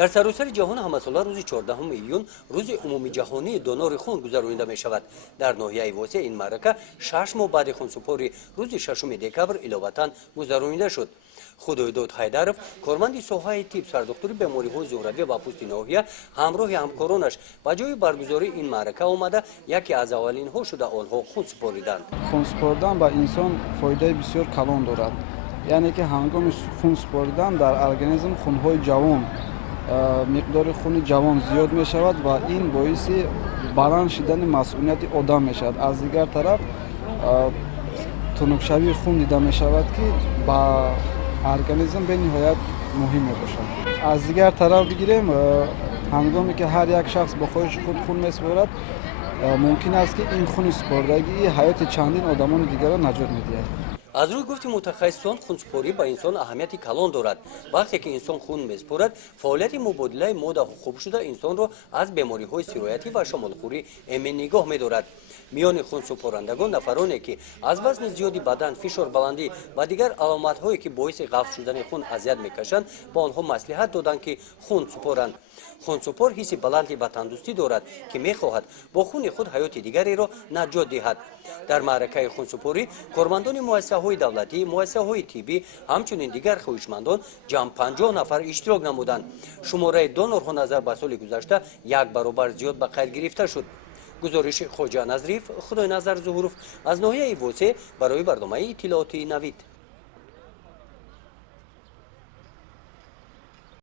در سراسر جهان همساله روز 14 ایون روز عمومی جهانی دونور خون گذرانیده می شود. در ناحیه واسه این معرکه 6 ماه بعد خونسپاری روز 6 دکبر الهواتاً گذرانیده شد. خدایداد حیدرов کارمند ساحه طب سردکتری بیماری‌های زهروی و پوستی ناحیه همراه همکارانش به جای برگزاری این معرکه آمده یکی از اولین‌ها شده آنها خون سپاریدند. خون سپردن به انسان فایده بسیار کلان دارد. یعنی که هنگام خون سپردن در ارگانیسم خونهای جوان مقدار خون جوان زیاد می شود و این باعث بلند شدن مسئولیت آدم می شود. از دیگر طرف تنکشوی خون دیده می شود که با ارگانیسم به نهایت مهم می باشد. از دیگر طرف بگیریم هنگامی که هر یک شخص با خودش خود خون می سپارد ممکن است که این خون سپردگی حیات چندین آدمان دیگر را نجات می دهد. از روی گفت متخصصان خونسپاری با انسان اهمیتی کلان دارد. وقتی که انسان خون میسپارد فعالیت مبادله ماده خوب شده انسان را از بیماری‌های سرایتی و شمالخوری ایمن نگاه می‌دارد. میان خونسپارندگان نفرانی که از وزن زیادی بدن، فشار بلندی و دیگر علامت‌هایی که باعث قبض شدن خون اذیت می‌کشند با آنها مصلحت دادند که خون سپارند. خونسپار حس بلندی و تندرستی دارد که می‌خواهد با خون خود حیات دیگری را نجات دهد. در معرکه خونسپاری کارمندان مؤسسه‌های دولتی، مؤسسه‌های طبی همچنین دیگر خویشمندان جمع 50 نفر اشتراک نمودند. شماره دونورها نظر به سال گذشته 1 برابر زیاد به قید گرفته شد. گزارش خواجه نظریف خدای نظر ظهوروف از ناحیه واسه برای برنامه اطلاعاتی نوید.